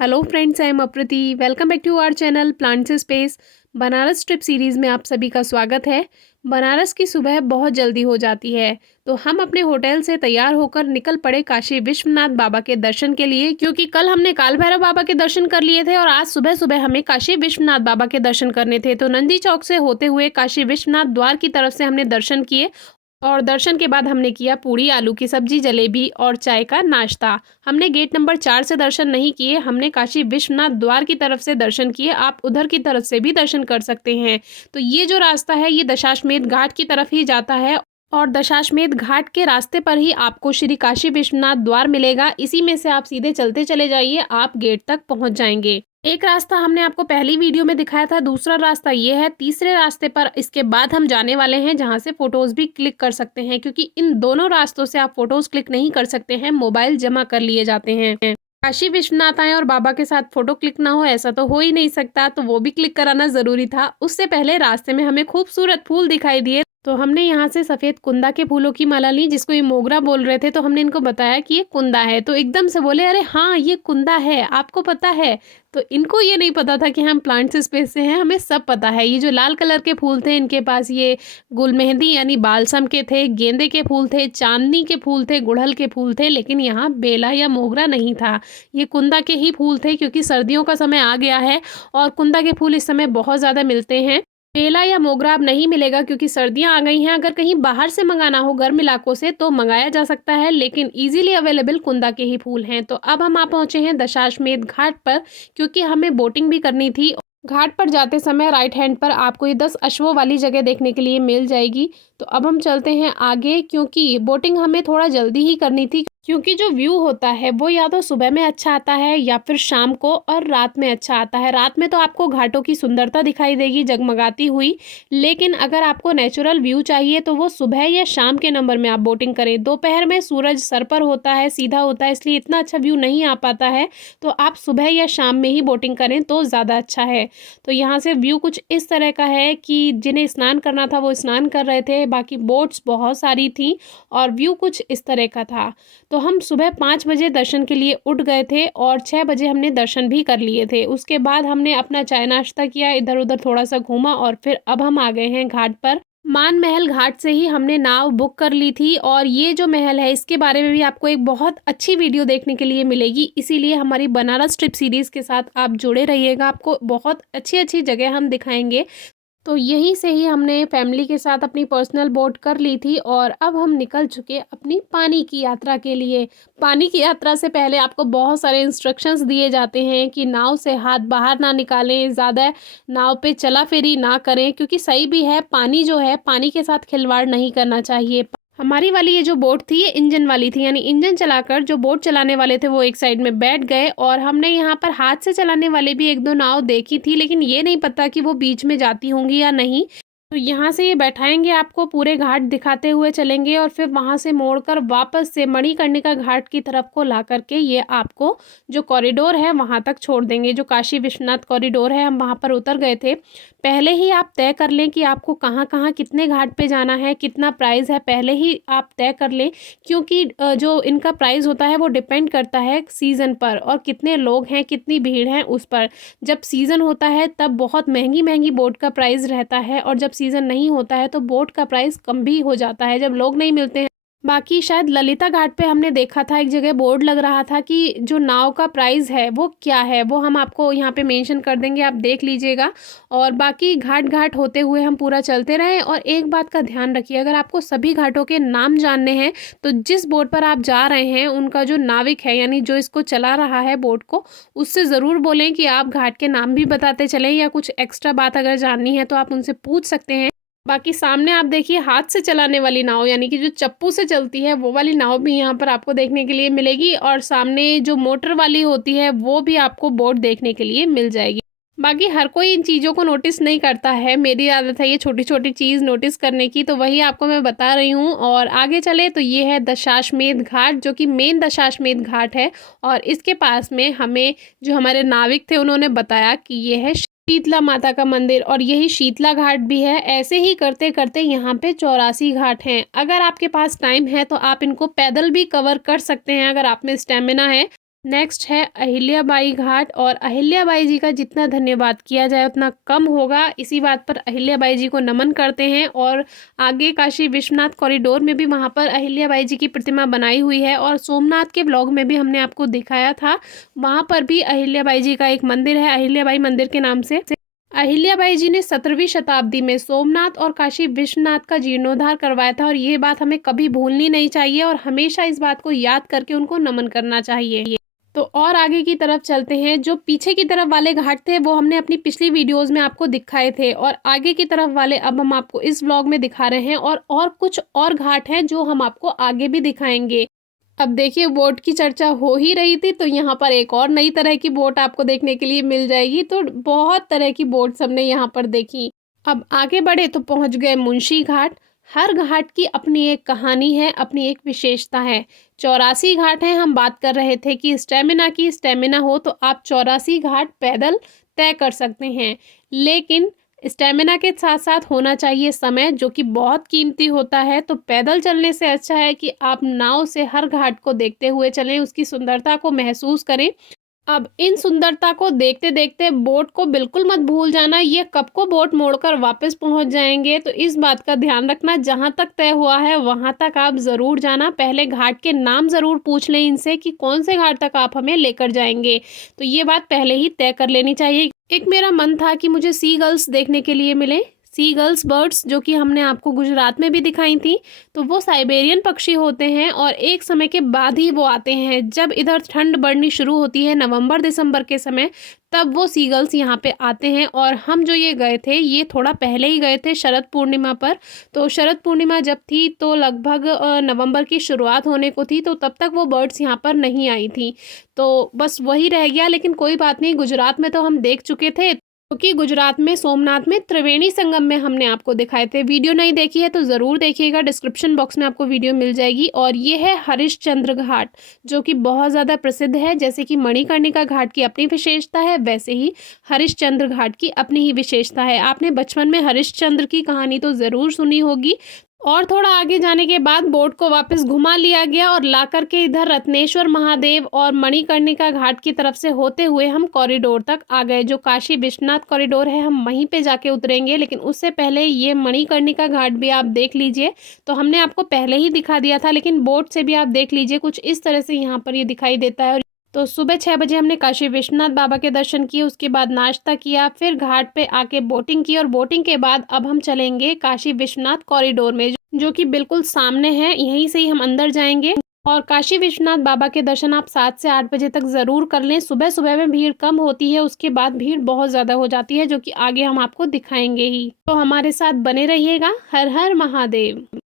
Hello friends, I am Aprati. Welcome back to our channel plants space. Banaras trip series में आप सभी का स्वागत है। बनारस की सुबह बहुत जल्दी हो जाती है, तो हम अपने होटल से तैयार होकर निकल पड़े काशी विश्वनाथ बाबा के दर्शन के लिए, क्योंकि कल हमने काल भैरव बाबा के दर्शन कर लिए थे और आज सुबह सुबह हमें काशी विश्वनाथ बाबा के दर्शन करने थे। तो नंदी चौक से होते हुए काशी विश्वनाथ द्वार की तरफ से हमने दर्शन किए और दर्शन के बाद हमने किया पूड़ी, आलू की सब्जी, जलेबी और चाय का नाश्ता। हमने गेट नंबर 4 से दर्शन नहीं किए, हमने काशी विश्वनाथ द्वार की तरफ से दर्शन किए। आप उधर की तरफ से भी दर्शन कर सकते हैं। तो ये जो रास्ता है ये दशाश्वमेध घाट की तरफ ही जाता है और दशाश्वमेध घाट के रास्ते पर ही आपको श्री काशी विश्वनाथ द्वार मिलेगा। इसी में से आप सीधे चलते चले जाइए, आप गेट तक पहुंच जाएंगे। एक रास्ता हमने आपको पहली वीडियो में दिखाया था, दूसरा रास्ता ये है। तीसरे रास्ते पर इसके बाद हम जाने वाले हैं, जहां से फोटोज भी क्लिक कर सकते हैं, क्योंकि इन दोनों रास्तों से आप फोटोज क्लिक नहीं कर सकते हैं, मोबाइल जमा कर लिए जाते हैं। काशी विश्वनाथ आए और बाबा के साथ फोटो क्लिक ना हो, ऐसा तो हो ही नहीं सकता, तो वो भी क्लिक कराना जरूरी था। उससे पहले रास्ते में हमें खूबसूरत फूल दिखाई दिए, तो हमने यहाँ से सफ़ेद कुंदा के फूलों की माला ली, जिसको ये मोगरा बोल रहे थे। तो हमने इनको बताया कि ये कुंदा है, तो एकदम से बोले अरे हाँ ये कुंदा है, आपको पता है। तो इनको ये नहीं पता था कि हम प्लांट्स स्पेस से हैं, हमें सब पता है। ये जो लाल कलर के फूल थे इनके पास, ये गुल मेहंदी यानी बालसम के थे, गेंदे के फूल थे, चांदनी के फूल थे, गुड़हल के फूल थे, लेकिन यहाँ बेला या मोगरा नहीं था। ये कुंदा के ही फूल थे, क्योंकि सर्दियों का समय आ गया है और कुंदा के फूल इस समय बहुत ज़्यादा मिलते हैं। बेला या मोगरा अब नहीं मिलेगा, क्योंकि सर्दियां आ गई हैं। अगर कहीं बाहर से मंगाना हो गर्म इलाकों से तो मंगाया जा सकता है, लेकिन इजीली अवेलेबल कुंदा के ही फूल हैं। तो अब हम आ पहुंचे हैं दशाश्वमेध घाट पर, क्योंकि हमें बोटिंग भी करनी थी। घाट पर जाते समय राइट हैंड पर आपको ये 10 अश्वों वाली जगह देखने के लिए मिल जाएगी। तो अब हम चलते हैं आगे, क्योंकि बोटिंग हमें थोड़ा जल्दी ही करनी थी, क्योंकि जो व्यू होता है वो या तो सुबह में अच्छा आता है या फिर शाम को और रात में अच्छा आता है। रात में तो आपको घाटों की सुंदरता दिखाई देगी जगमगाती हुई, लेकिन अगर आपको नेचुरल व्यू चाहिए तो वो सुबह या शाम के नंबर में आप बोटिंग करें। दोपहर में सूरज सर पर होता है, सीधा होता है, इसलिए इतना अच्छा व्यू नहीं आ पाता है। तो आप सुबह या शाम में ही बोटिंग करें तो ज़्यादा अच्छा है। तो यहाँ से व्यू कुछ इस तरह का है कि जिन्हें स्नान करना था वो स्नान कर रहे थे, बाकी बोट्स बहुत सारी थी और व्यू कुछ इस तरह का था। तो हम सुबह 5 बजे दर्शन के लिए उठ गए थे और 6 बजे हमने दर्शन भी कर लिए थे। उसके बाद हमने अपना चाय नाश्ता किया, इधर उधर थोड़ा सा घूमा और फिर अब हम आ गए हैं घाट पर। मान महल घाट से ही हमने नाव बुक कर ली थी और ये जो महल है इसके बारे में भी आपको एक बहुत अच्छी वीडियो देखने के लिए मिलेगी, इसीलिए हमारी बनारस ट्रिप सीरीज़ के साथ आप जुड़े रहिएगा। आपको बहुत अच्छी अच्छी जगह हम दिखाएंगे। तो यहीं से ही हमने फैमिली के साथ अपनी पर्सनल बोट कर ली थी और अब हम निकल चुके अपनी पानी की यात्रा के लिए। पानी की यात्रा से पहले आपको बहुत सारे इंस्ट्रक्शंस दिए जाते हैं कि नाव से हाथ बाहर ना निकालें, ज़्यादा नाव पे चला फेरी ना करें, क्योंकि सही भी है, पानी जो है पानी के साथ खिलवाड़ नहीं करना चाहिए। हमारी वाली ये जो बोट थी ये इंजन वाली थी, यानी इंजन चलाकर जो बोट चलाने वाले थे वो एक साइड में बैठ गए और हमने यहाँ पर हाथ से चलाने वाले भी एक दो नाव देखी थी, लेकिन ये नहीं पता कि वो बीच में जाती होंगी या नहीं। तो यहाँ से ये बैठाएंगे, आपको पूरे घाट दिखाते हुए चलेंगे और फिर वहाँ से मोड़कर वापस से मणिकर्णिका घाट की तरफ को ला करके ये आपको जो कॉरिडोर है वहाँ तक छोड़ देंगे। जो काशी विश्वनाथ कॉरिडोर है, हम वहाँ पर उतर गए थे। पहले ही आप तय कर लें कि आपको कहाँ कहाँ कितने घाट पे जाना है, कितना प्राइस है, पहले ही आप तय कर लें, क्योंकि जो इनका प्राइस होता है वो डिपेंड करता है सीज़न पर और कितने लोग हैं, कितनी भीड़ है उस पर। जब सीज़न होता है तब बहुत महंगी महंगी बोट का प्राइस रहता है और जब सीज़न नहीं होता है तो बोट का प्राइस कम भी हो जाता है, जब लोग नहीं मिलते हैं। बाकी शायद ललिता घाट पे हमने देखा था, एक जगह बोर्ड लग रहा था कि जो नाव का प्राइस है वो क्या है, वो हम आपको यहाँ पे मेंशन कर देंगे, आप देख लीजिएगा। और बाकी घाट घाट होते हुए हम पूरा चलते रहें। और एक बात का ध्यान रखिए, अगर आपको सभी घाटों के नाम जानने हैं तो जिस बोट पर आप जा रहे हैं उनका जो नाविक है, यानी जो इसको चला रहा है बोट को, उससे ज़रूर बोलें कि आप घाट के नाम भी बताते चलें, या कुछ एक्स्ट्रा बात अगर जाननी है तो आप उनसे पूछ सकते हैं। बाकी सामने आप देखिए हाथ से चलाने वाली नाव, यानी कि जो चप्पू से चलती है वो वाली नाव भी यहाँ पर आपको देखने के लिए मिलेगी, और सामने जो मोटर वाली होती है वो भी आपको बोट देखने के लिए मिल जाएगी। बाकी हर कोई इन चीज़ों को नोटिस नहीं करता है, मेरी आदत है ये छोटी छोटी चीज़ नोटिस करने की, तो वही आपको मैं बता रही हूँ। और आगे चले तो ये है दशाश्वमेध घाट, जो कि मेन दशाश्वमेध घाट है, और इसके पास में हमें जो हमारे नाविक थे उन्होंने बताया कि ये है शीतला माता का मंदिर और यही शीतला घाट भी है। ऐसे ही करते करते यहाँ पे 84 घाट हैं। अगर आपके पास टाइम है तो आप इनको पैदल भी कवर कर सकते हैं, अगर आप में स्टेमिना है। नेक्स्ट है अहिल्याबाई घाट, और अहिल्याबाई जी का जितना धन्यवाद किया जाए उतना कम होगा। इसी बात पर अहिल्याबाई जी को नमन करते हैं। और आगे काशी विश्वनाथ कॉरिडोर में भी वहाँ पर अहिल्याबाई जी की प्रतिमा बनाई हुई है, और सोमनाथ के व्लॉग में भी हमने आपको दिखाया था, वहाँ पर भी अहिल्याबाई जी का एक मंदिर है अहिल्याबाई मंदिर के नाम से। अहिल्याबाई जी ने 17वीं शताब्दी में सोमनाथ और काशी विश्वनाथ का जीर्णोद्धार करवाया था, और ये बात हमें कभी भूलनी नहीं चाहिए और हमेशा इस बात को याद करके उनको नमन करना चाहिए। तो और आगे की तरफ चलते हैं। जो पीछे की तरफ वाले घाट थे वो हमने अपनी पिछली वीडियोस में आपको दिखाए थे, और आगे की तरफ वाले अब हम आपको इस व्लॉग में दिखा रहे हैं। और कुछ और घाट हैं जो हम आपको आगे भी दिखाएंगे। अब देखिए, बोट की चर्चा हो ही रही थी तो यहाँ पर एक और नई तरह की बोट आपको देखने के लिए मिल जाएगी। तो बहुत तरह की बोट्स हमने यहाँ पर देखी। अब आगे बढ़े तो पहुँच गए मुंशी घाट। हर घाट की अपनी एक कहानी है, अपनी एक विशेषता है। 84 घाट हैं। हम बात कर रहे थे कि स्टेमिना हो तो आप 84 घाट पैदल तय कर सकते हैं, लेकिन स्टेमिना के साथ साथ होना चाहिए समय, जो कि बहुत कीमती होता है। तो पैदल चलने से अच्छा है कि आप नाव से हर घाट को देखते हुए चलें, उसकी सुंदरता को महसूस करें। अब इन सुंदरता को देखते देखते बोट को बिल्कुल मत भूल जाना, ये कब को बोट मोड़कर वापस पहुंच जाएंगे, तो इस बात का ध्यान रखना। जहां तक तय हुआ है वहां तक आप ज़रूर जाना। पहले घाट के नाम ज़रूर पूछ लें इनसे कि कौन से घाट तक आप हमें लेकर जाएंगे, तो ये बात पहले ही तय कर लेनी चाहिए। एक मेरा मन था कि मुझे सी गर्ल्स देखने के लिए मिले। सी गर्ल्स बर्ड्स, जो कि हमने आपको गुजरात में भी दिखाई थी, तो वो साइबेरियन पक्षी होते हैं और एक समय के बाद ही वो आते हैं। जब इधर ठंड बढ़नी शुरू होती है नवंबर दिसंबर के समय, तब वो सीगल्स यहाँ पे आते हैं। और हम जो ये गए थे ये थोड़ा पहले ही गए थे, शरद पूर्णिमा पर। तो शरद पूर्णिमा जब थी तो लगभग नवंबर की शुरुआत होने को थी, तो तब तक वो बर्ड्स यहाँ पर नहीं आई थी। तो बस वही रह गया, लेकिन कोई बात नहीं, गुजरात में तो हम देख चुके थे, क्योंकि गुजरात में सोमनाथ में त्रिवेणी संगम में हमने आपको दिखाए थे। वीडियो नहीं देखी है तो ज़रूर देखिएगा, डिस्क्रिप्शन बॉक्स में आपको वीडियो मिल जाएगी। और ये है हरिश्चंद्र घाट, जो कि बहुत ज़्यादा प्रसिद्ध है। जैसे कि मणिकर्णिका घाट की अपनी विशेषता है, वैसे ही हरिश्चंद्र घाट की अपनी ही विशेषता है। आपने बचपन में हरिश्चंद्र की कहानी तो ज़रूर सुनी होगी। और थोड़ा आगे जाने के बाद बोट को वापस घुमा लिया गया और ला करके इधर रत्नेश्वर महादेव और मणिकर्णिका घाट की तरफ से होते हुए हम कॉरिडोर तक आ गए। जो काशी विश्वनाथ कॉरिडोर है हम वहीं पे जाके उतरेंगे, लेकिन उससे पहले ये मणिकर्णिका घाट भी आप देख लीजिए। तो हमने आपको पहले ही दिखा दिया था, लेकिन बोट से भी आप देख लीजिए, कुछ इस तरह से यहाँ पर ये दिखाई देता है। तो सुबह 6 बजे हमने काशी विश्वनाथ बाबा के दर्शन किए, उसके बाद नाश्ता किया, फिर घाट पे आके बोटिंग की, और बोटिंग के बाद अब हम चलेंगे काशी विश्वनाथ कॉरिडोर में, जो कि बिल्कुल सामने है। यहीं से ही हम अंदर जाएंगे। और काशी विश्वनाथ बाबा के दर्शन आप 7 से 8 बजे तक ज़रूर कर लें। सुबह सुबह में भीड़ कम होती है, उसके बाद भीड़ बहुत ज़्यादा हो जाती है, जो कि आगे हम आपको दिखाएंगे ही। तो हमारे साथ बने रहिएगा। हर हर महादेव।